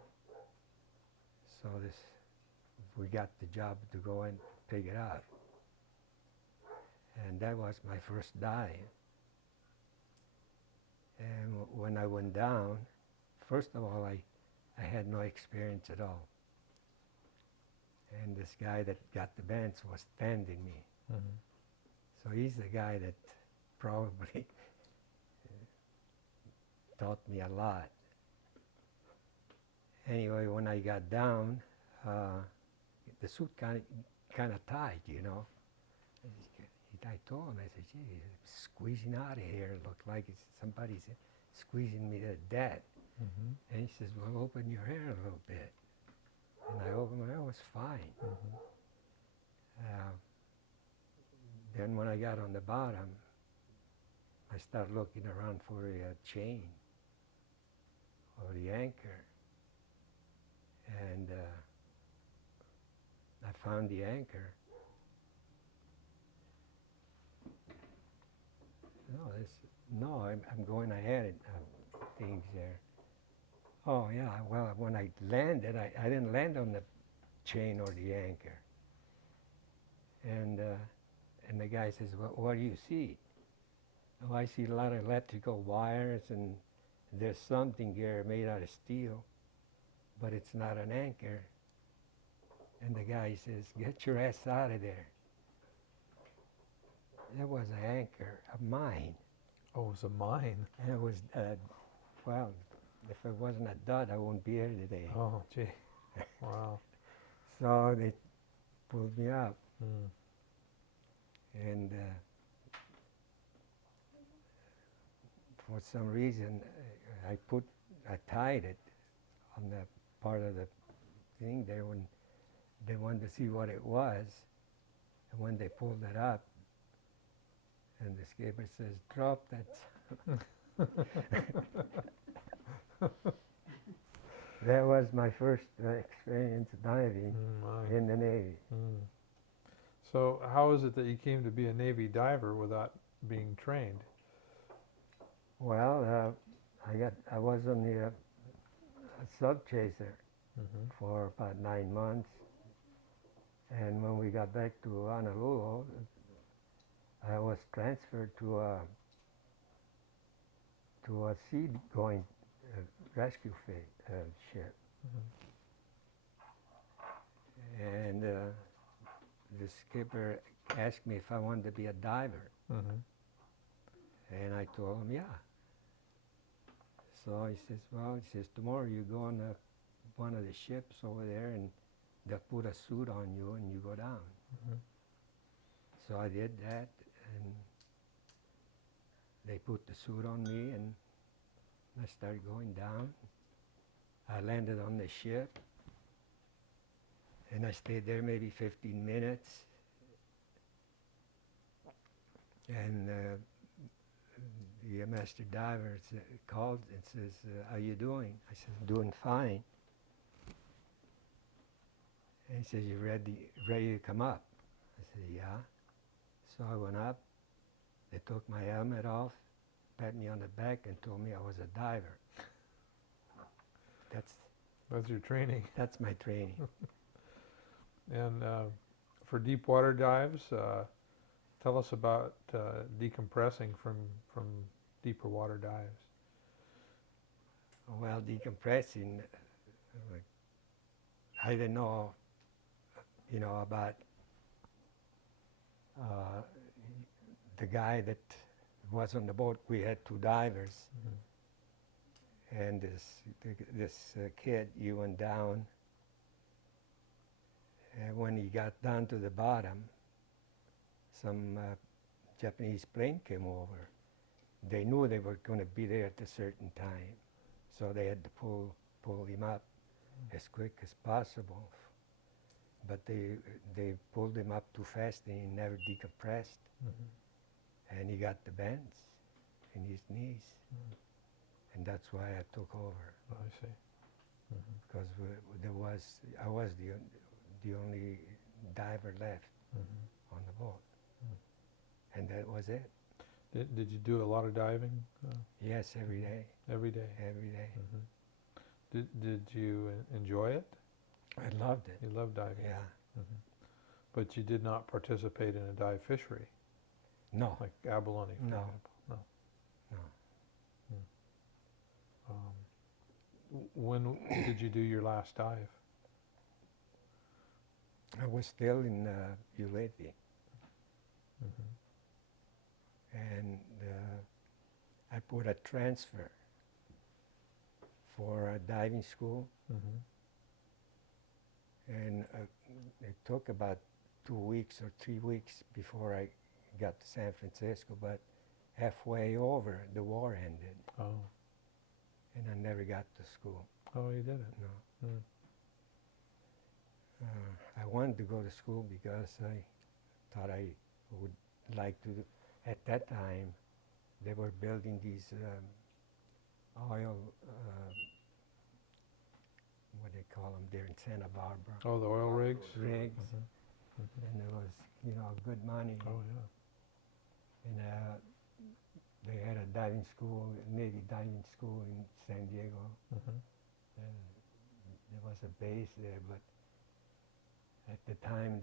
So we got the job to go and pick it up. And that was my first dive. And when I went down, first of all, I had no experience at all. And this guy that got the bench was standing me. Mm-hmm. So he's the guy that probably taught me a lot. Anyway, when I got down, the suit kind of tight, you know. I told him, I said, gee, it's squeezing out of here. It looked like somebody's squeezing me to death. Mm-hmm. And he says, well, open your hair a little bit. And I opened my hair, it was fine. Mm-hmm. Then when I got on the bottom, I started looking around for a chain or the anchor. And I found the anchor. I'm going ahead of things there. Oh yeah, well when I landed, I didn't land on the chain or the anchor. And the guy says, well, what do you see? Oh, I see a lot of electrical wires and there's something here made out of steel, but it's not an anchor. And the guy says, get your ass out of there. There was an anchor of mine. Oh, it was a mine. And it was, well, if it wasn't a dud, I wouldn't be here today. Oh, gee. Wow. So they pulled me up. Mm. And for some reason, I tied it on the part of the thing there when they wanted to see what it was. And when they pulled it up, and the skipper says, drop that. That was my first experience diving My. in the Navy. Mm. So how is it that you came to be a Navy diver without being trained? Well, I was on the sub chaser Mm-hmm. for about 9 months, and when we got back to Honolulu, I was transferred to a sea-going rescue ship, Mm-hmm. and the skipper asked me if I wanted to be a diver, Mm-hmm. and I told him yeah. So he says, tomorrow you go on one of the ships over there and they'll put a suit on you and you go down. Mm-hmm. So I did that, and they put the suit on me and I started going down. I landed on the ship and I stayed there maybe 15 minutes, and the master diver called and says, how you doing? I said, doing fine. And he says, you ready to come up? I said, yeah. So I went up, they took my helmet off, pat me on the back and told me I was a diver. That's your training. That's my training. And for deep water dives, tell us about decompressing from deeper water dives. Well, decompressing, I didn't know, about the guy that was on the boat. We had 2 divers, and this kid, he went down, and when he got down to the bottom, some Japanese plane came over. They knew they were going to be there at a certain time, so they had to pull him up as quick as possible. But they pulled him up too fast and he never decompressed. Mm-hmm. And he got the bends in his knees. Mm. And that's why I took over, Oh, I see. Mm-hmm. because I was the only diver left Mm-hmm. on the boat. And that was it. Did you do a lot of diving? Yes, every day, Every day. every day. Mm-hmm. Did you enjoy it? I loved it. You loved diving. Yeah. Mm-hmm. But you did not participate in a dive fishery, No, like abalone, for No. example. No. no. Um, When did you do your last dive? I was still in Uleti, Mm-hmm. and I put a transfer for a diving school, Mm-hmm. and it took about 2 weeks or 3 weeks before I got to San Francisco, but halfway over, the war ended, Oh. and I never got to school. Oh, you didn't? No. Mm. I wanted to go to school because I thought I would like to. At that time, they were building these oil, what they call them there in Santa Barbara, Oh, the oil rigs? rigs, Mhm. Mhm. and there was, good money. Oh, yeah. And they had a diving school, Navy diving school in San Diego. Mm-hmm. And there was a base there, but at the time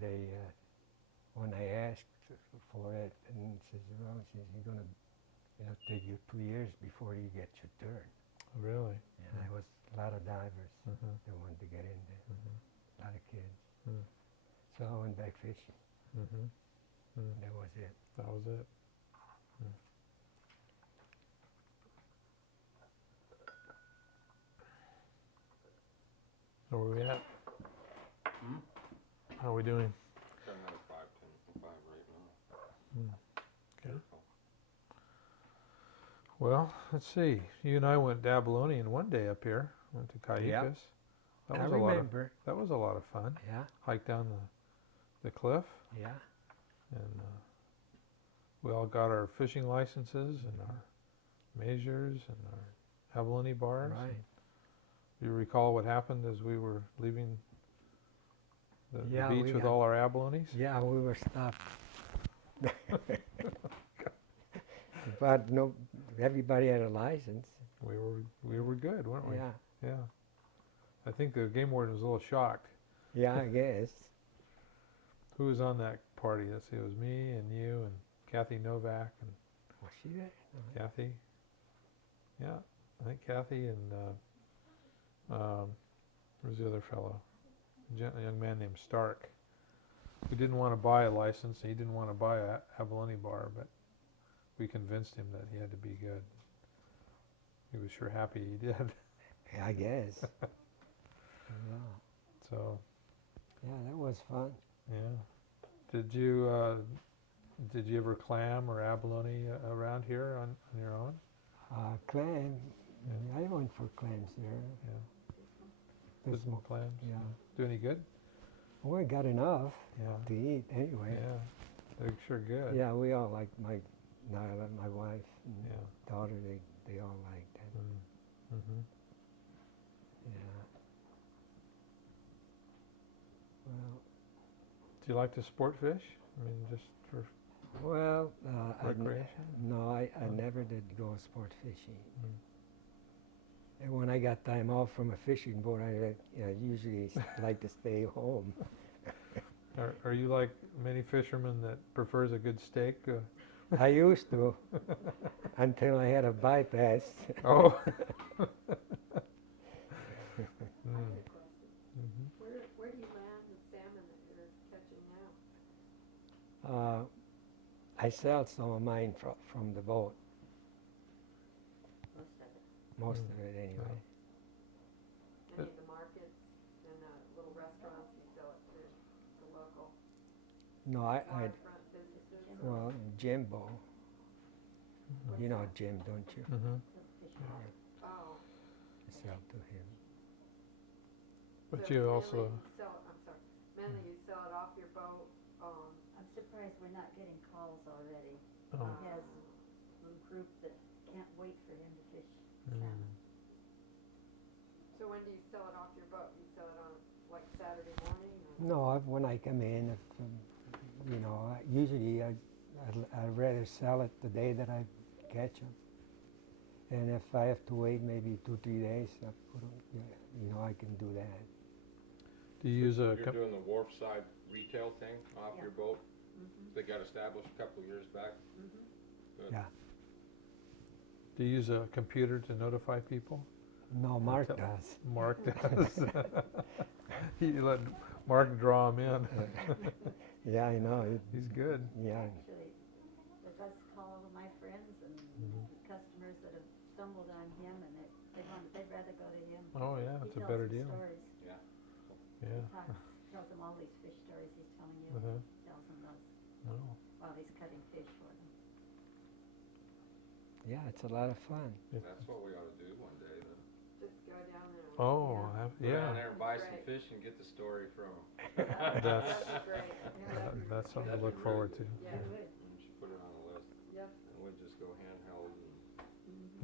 when I asked for it, and says, well, you're gonna, take you 2 years before you get your turn. Really? And there was a lot of divers Mm-hmm. that wanted to get in there, Mm-hmm. a lot of kids. Mm. So I went back fishing. Mm-hmm. Mm. That was it. That was it. Where are we at? Hmm? How are we doing? Got another 5 right now. Mm. Okay. Careful. Well, let's see. You and I went dabalonian one day up here. Went to Cayucas. Yep. That I was a lot of, remember. that was a lot of fun. Yeah, Hiked down the cliff, yeah. and we all got our fishing licenses and our measures and our abalone bars. Right. You recall what happened as we were leaving the Yeah, beach we with got- all our abalones? Yeah, we were stopped. But no, everybody had a license. We were good, weren't we? Yeah, Yeah. I think the game warden was a little shocked. yeah, I guess. Who was on that party? Let's see, it was me and you and Kathy Novak and Was she there? Kathy. Yeah, I think Kathy and who's the other fellow? A young man named Stark, who didn't want to buy a license. He didn't want to buy a abalone bar, but we convinced him that he had to be good. He was sure happy he did. Yeah, I guess. Yeah. So, Yeah, that was fun. yeah. Did you ever clam or abalone around here on your own? Clam. Yeah. I went for clams there. Yeah. There's Good more. clams? Yeah. Do any good? We got enough Yeah. to eat anyway. Yeah. They're sure good. Yeah, we all like my wife and Yeah. daughter. They all liked it. Mm-hmm. Yeah. Well, Do you like to sport fish? I mean, just for well, recreation? no, I Oh. never did go sport fishing. Mm. And when I got time off from a fishing boat, I usually like to stay home. Are you like many fishermen that prefers a good steak? I used to, until I had a bypass. Oh. I Mm. have a question. Mhm. Where do you land the salmon that you're catching now? I sell some of mine from the boat, Most of it. most Mm. of it anyway. Any of the markets and little restaurants you sell it to the local No, I waterfront businesses? well, Jimbo. You know Jim, don't you? Mhm. The fish market. Oh. I sell to him. But so you mainly also. I'm sorry. Mainly you sell it off your boat. I'm surprised we're not getting calls already. Oh. He has a group that can't wait for him to fish Mm. salmon. So when do you sell it off your boat? You sell it on like Saturday morning? Or? No, when I come in, if, usually I'd rather sell it the day that I catch them. And if I have to wait maybe 2-3 days, I put 'em, I can do that. Do you use a? You're doing the wharf side retail thing off Yeah. your boat? Mm-hmm. They got established a couple of years back? Mm-hmm. Good. Yeah. Do you use a computer to notify people? No, Mark Tell- does. Mark does. You let Mark draw him in. Yeah, I know. He's good. Yeah. Actually, if I call my friends and customers that have stumbled on him, and they'd rather go to him. Oh yeah, He it's a tells better the deal. stories. Yeah. Yeah. He tells them all these fish stories he's telling you. Uh-huh. Tells them those Oh. while he's cutting fish for them. Yeah, it's a lot of fun. That's what we ought to do one day then. Just go down there. and Oh, Go down yeah. there and buy some Great. fish and get the story from him. That's- That'd be great. Yeah, that'd be That's something to That'd look be forward to. Yeah. They would. We should put it on the list. Yep. And we'd just go handheld and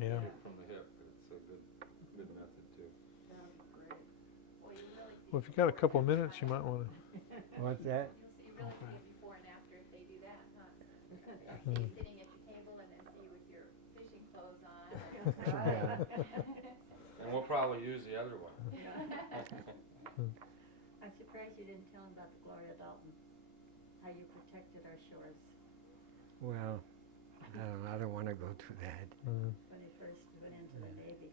Yeah. shoot from the hip. It's a good method too. Sounds great. Well, you really see. Well, if you got a couple of minutes, you might want to. What's that? You really see a before and after if they do that, huh? Hmm. See you sitting at your table and then see you with your fishing clothes on. And we'll probably use the other one. I'm surprised you didn't tell him about the Gloria Dalton, how you protected our shores Well, I don't want to go through that. Mm. when he first went into the Navy.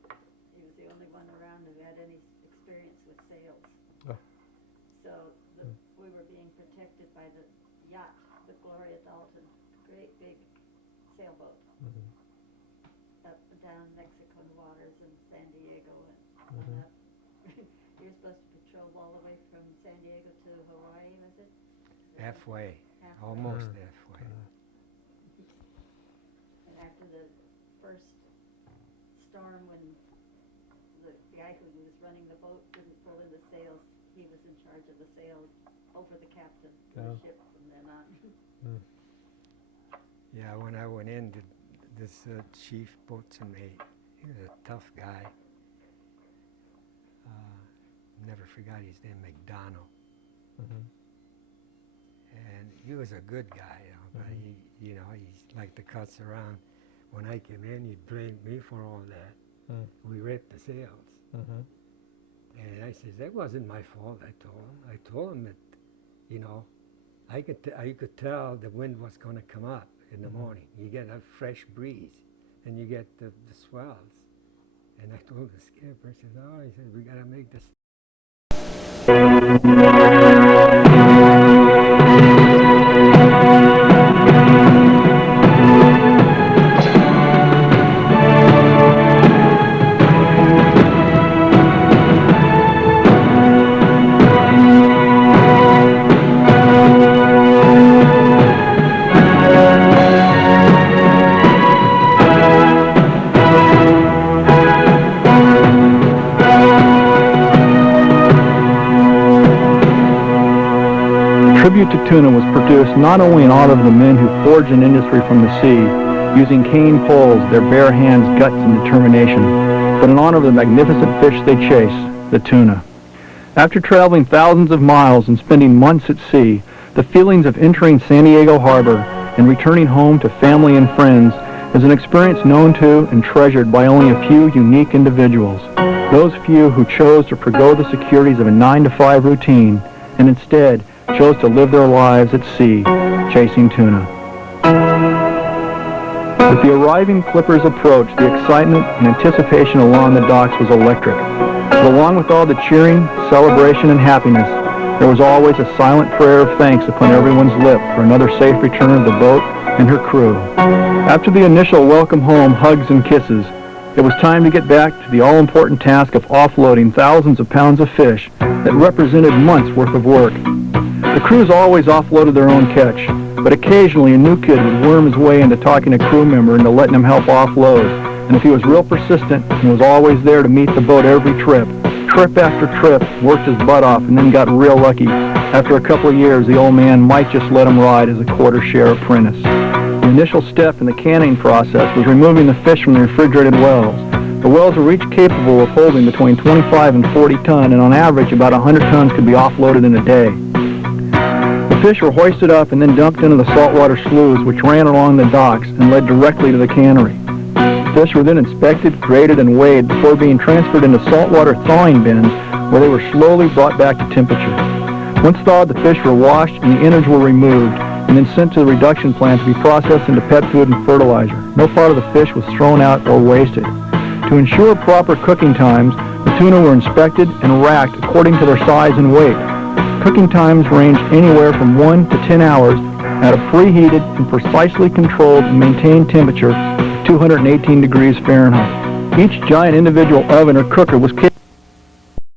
He was the only one around who had any experience with sails. Oh. So we were being protected by the yacht, the Gloria Dalton, great big sailboat Mhm. up and down Mexican waters and San Diego and Mhm. up. You're supposed to patrol all the way from San Diego to Hawaii, was it? Halfway. Halfway. Almost Mm. halfway. And after the first storm, when the guy who was running the boat didn't pull in the sails, he was in charge of the sails over the captain of Yeah. the ship from then on. Yeah, when I went in, this chief boatswain mate, he was a tough guy. Never forgot his name, McDonald. Mhm. And he was a good guy, but Mhm. he liked to cuss around. When I came in, he'd blame me for all that. Mm. We ripped the sails. Mhm. And I says, that wasn't my fault, I told him. I told him that, I could tell the wind was going to come up in the Mhm. morning. You get a fresh breeze, and you get the swells. And I told the skipper, I said, he said, we got to make this. Tribute to tuna was produced not only in honor of the men who forged an industry from the sea, using cane poles, their bare hands, guts, and determination, but in honor of the magnificent fish they chase, the tuna. After traveling thousands of miles and spending months at sea, the feelings of entering San Diego Harbor and returning home to family and friends is an experience known to and treasured by only a few unique individuals. Those few who chose to forgo the securities of a 9-to-5 routine and instead chose to live their lives at sea, chasing tuna. With the arriving clippers' approach, the excitement and anticipation along the docks was electric. But along with all the cheering, celebration, and happiness, there was always a silent prayer of thanks upon everyone's lip for another safe return of the boat and her crew. After the initial welcome home hugs and kisses, it was time to get back to the all-important task of offloading thousands of pounds of fish that represented months' worth of work. The crews always offloaded their own catch, but occasionally a new kid would worm his way into talking a crew member into letting him help offload. And if he was real persistent and was always there to meet the boat every trip after trip, worked his butt off and then got real lucky. After a couple of years, the old man might just let him ride as a quarter-share apprentice. The initial step in the canning process was removing the fish from the refrigerated wells. The wells were each capable of holding between 25 and 40 ton, and on average about 100 tons could be offloaded in a day. The fish were hoisted up and then dumped into the saltwater sloughs which ran along the docks and led directly to the cannery. The fish were then inspected, graded, and weighed before being transferred into saltwater thawing bins where they were slowly brought back to temperature. Once thawed, the fish were washed and the innards were removed and then sent to the reduction plant to be processed into pet food and fertilizer. No part of the fish was thrown out or wasted. To ensure proper cooking times, the tuna were inspected and racked according to their size and weight. Cooking times ranged anywhere from 1 to 10 hours at a preheated and precisely controlled and maintained temperature of 218 degrees Fahrenheit. Each giant individual oven or cooker was capable